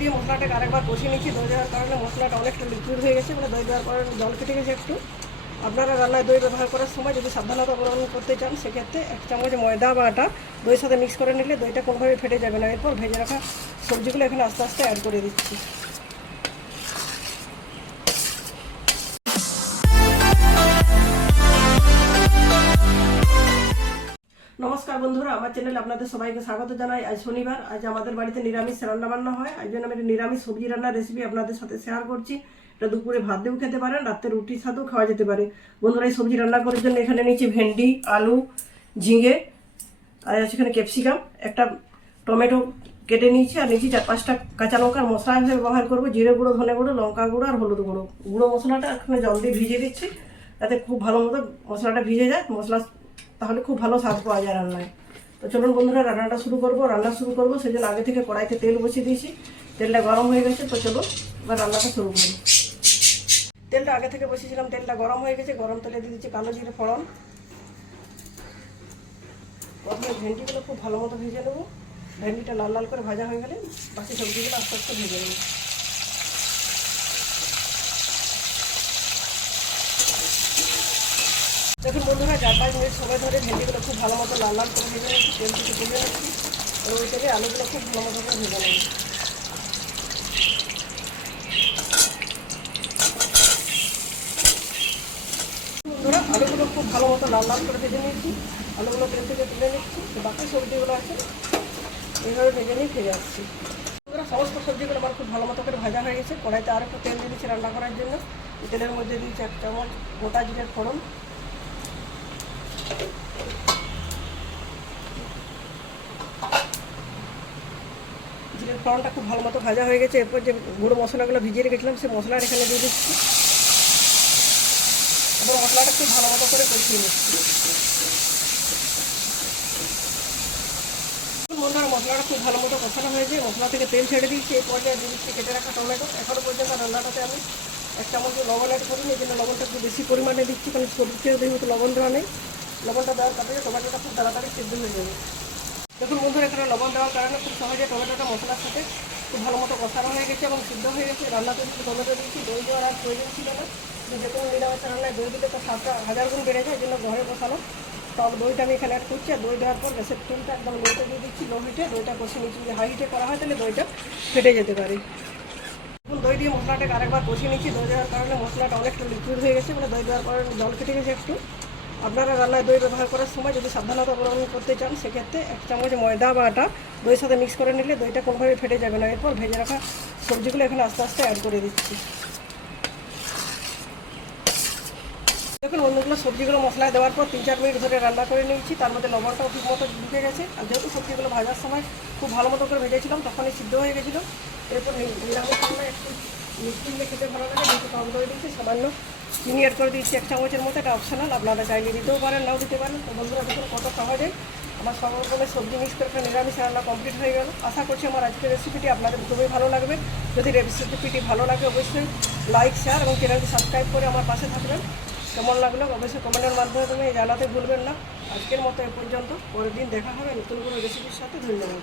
দিয়ে মশলাটাকে আরেকবার কষিয়ে নিচ্ছি। দই দেওয়ার কারণে মশলাটা অনেকটা লিকুইড হয়ে গেছে, মানে দই দেওয়ার কারণে জল কেটে গেছে একটু। আপনারা রান্নায় দই ব্যবহার করার সময় যদি সাবধানতা অবলম্বন করতে চান, সেক্ষেত্রে 1 চামচ ময়দা বা আটা দইয়ের সাথে মিক্স করে নিলে দইটা কোনোভাবে ফেটে যাবে না। এরপর ভেজে রাখা সবজিগুলো এখানে আস্তে আস্তে অ্যাড করে দিচ্ছি। নমস্কার বন্ধুরা, আমার চ্যানেলে আপনাদের সবাইকে স্বাগত জানাই। আজ শনিবার, আজ আমাদের বাড়িতে নিরামিষ রান্নাবান্না হয়। আজ জন্য আমি নিরামিষ সবজি রান্নার রেসিপি আপনাদের সাথে শেয়ার করছি। এটা দুপুরে ভাত দিয়েও খেতে পারেন, রাত্রে রুটির সাথেও খাওয়া যেতে পারে। বন্ধুরা, এই সবজি রান্না করার জন্য এখানে নিয়েছি ভেন্ডি, আলু, ঝিঙে, আর আছে এখানে ক্যাপসিকাম, একটা টমেটো কেটে নিয়েছি, আর নিয়েছি 4-5টা কাঁচা লঙ্কার মশলা হিসেবে ব্যবহার করবো। জিরে গুঁড়ো, ধনে গুঁড়ো, লঙ্কা গুঁড়ো আর হলুদ গুঁড়ো। গুঁড়ো মশলাটা এখানে জল দিয়ে ভিজিয়ে দিচ্ছি, যাতে খুব ভালো মতো মশলাটা ভিজে যায়। মশলা তাহলে খুব ভালো স্বাদ পাওয়া যায় রান্নায়। তো চলুন বন্ধুরা, রান্না শুরু করবো। সেই জন্য আগে থেকে কড়াইতে তেল বসিয়ে দিয়েছি। তেলটা গরম হয়ে গেছে, তো চলো এবার রান্নাটা শুরু করি। তেলটা আগে থেকে বসিয়েছিলাম, তেলটা গরম হয়ে গেছে। গরম তেলে দিয়ে দিচ্ছি কালো জিরে ফোড়ন। প্রথমে ভেন্ডিগুলো খুব ভালো মতো ভেজে নেবো। ভেন্ডিটা লাল লাল করে ভাজা হয়ে গেলে বাকি সবজিগুলো আস্তে আস্তে ভেজে নেবো। দেখুন বন্ধুরা, 4-5 মিনিট সময় ধরে ভেন্ডিগুলো খুব ভালো মতো লাল লাল করে ভেজে নিচ্ছি। তেল থেকে তুলে নিচ্ছি, আর ওই তেলে আলুগুলো খুব ভালো মতো করে ভেজে নেব। বন্ধুরা, আলুগুলো খুব ভালো মতো লাল লাল করে ভেজে নিচ্ছি। আলুগুলো তেল থেকে তুলে নিচ্ছি, বাকি সবজিগুলো আছে এইভাবে ভেজে নিয়ে ফিরে আসছি। বন্ধুরা, সমস্ত সবজিগুলো আমার খুব ভালো মতো করে ভাজা হয়ে গেছে। কড়াইতে আর একটু তেল দিয়ে দিচ্ছি রান্না করার জন্য। তেলের মধ্যে দিয়েছি 1 চামচ গোটা জিরের ফোড়ন। জিরের ফোড়নটা খুব ভালো মতো ভাজা হয়ে গেছে। এরপর যে গুঁড়ো মশলাগুলো ভিজিয়ে রেখেছিলাম, সেই মশলাটা এখানে দিয়ে দিচ্ছি। এবার মশলাটা খুব ভালো মতো করে কষিয়ে নিচ্ছি। বন্ধুরা, মশলাটা খুব ভালো মতো কষানো হয়েছে, মশলা থেকে তেল ছেড়ে দিচ্ছি। এই পর্যায়ে দিয়ে দিচ্ছি কেটে রাখা টমেটো। এখনো পর্যন্ত রান্নাটাতে আমি 1 চামচ লবণ অ্যাড করিনি, এই জন্য লবণটা একটু বেশি পরিমাণে দিচ্ছি, কারণ সবজিতে যেহেতু লবণ দেওয়া নেই। লবণটা দেওয়ার কারণে টমেটোটা খুব তাড়াতাড়ি সিদ্ধ হয়ে যাবে। দেখুন বন্ধুরা, এখানে লবণ দেওয়ার কারণে খুব সহজে টমেটোটা মশলার সাথে খুব ভালো মতো কষানো হয়ে গেছে এবং সিদ্ধ হয়ে গেছে। রান্নাতে দিচ্ছি টমেটো দিচ্ছি। দই দেওয়ার আর প্রয়োজন ছিল না, যে কোনো নিরামিষ রান্নায় দই দিলে তো স্বাদটা 1000 গুণ বেড়ে যায়। এই জন্য ঘরে বসানো টক দইটা আমি এখানে অ্যাড করছি। আর দই দেওয়ার পর গ্যাসের ফ্লেমটা একদম লোতে দিয়ে দিচ্ছি, লো হিটে। দইটা কষে নিচ্ছি, যদি হাই হিটে করা হয় তাহলে দইটা ফেটে যেতে পারে। এখন দই দিয়ে মশলাটাকে আরেকবার কষিয়ে নিচ্ছি। দই দেওয়ার কারণে মশলাটা অনেকটা লিকুইড হয়ে গেছে, মানে দই দেওয়ার কারণে জল কেটে গেছে একটু। আপনারা রান্নায় দই ব্যবহার করার সময় যদি সাবধানতা অবলম্বন করতে চান, সেক্ষেত্রে 1 চামচ ময়দা বা আটা দইয়ের সাথে মিক্স করে নিলে দইটা কোনোভাবে ফেটে যাবে না। এরপর ভেজে রাখা সবজিগুলো এখানে আস্তে আস্তে অ্যাড করে দিচ্ছি। দেখুন বন্ধুগুলো, সবজিগুলো মশলায় দেওয়ার পর 3-4 মিনিট ধরে রান্না করে নিয়েছি। তার মধ্যে লবণটাও ঠিক মতো ঢুকে গেছে। আর যেহেতু সবজিগুলো ভাজার সময় খুব ভালো মতো করে ভেজেছিলাম, তখনই সিদ্ধ হয়ে গেছিলো। এরপর নিরামিষ রান্না একটু মিষ্টি দিয়ে খেতে ভালো লাগে, যেহেতু টক দই দিচ্ছি, সামান্য চিনি অ্যাড করে দিচ্ছি 1 চামচের মতো। এটা অপশনাল, আপনারা চাইলে দিতেও পারেন, নাও দিতে পারেন। তো বন্ধুরা, দেখুন কত সহজে আমার সব রকমের সবজি মিক্স করে একটা নিরামিষ রান্না কমপ্লিট হয়ে গেল। আশা করছি আমার আজকের রেসিপিটি আপনাদের খুবই ভালো লাগবে। যদি রেসিপিটি ভালো লাগে, অবশ্যই লাইক, শেয়ার এবং চ্যানেলটি সাবস্ক্রাইব করে আমার পাশে থাকবেন। কেমন লাগলো অবশ্যই কমেন্টের মাধ্যমে জানাতে ভুলবেন না। আজকের মতো এ পর্যন্ত, পরের দিন দেখা হবে নতুন কোনো রেসিপির সাথে। ধন্যবাদ।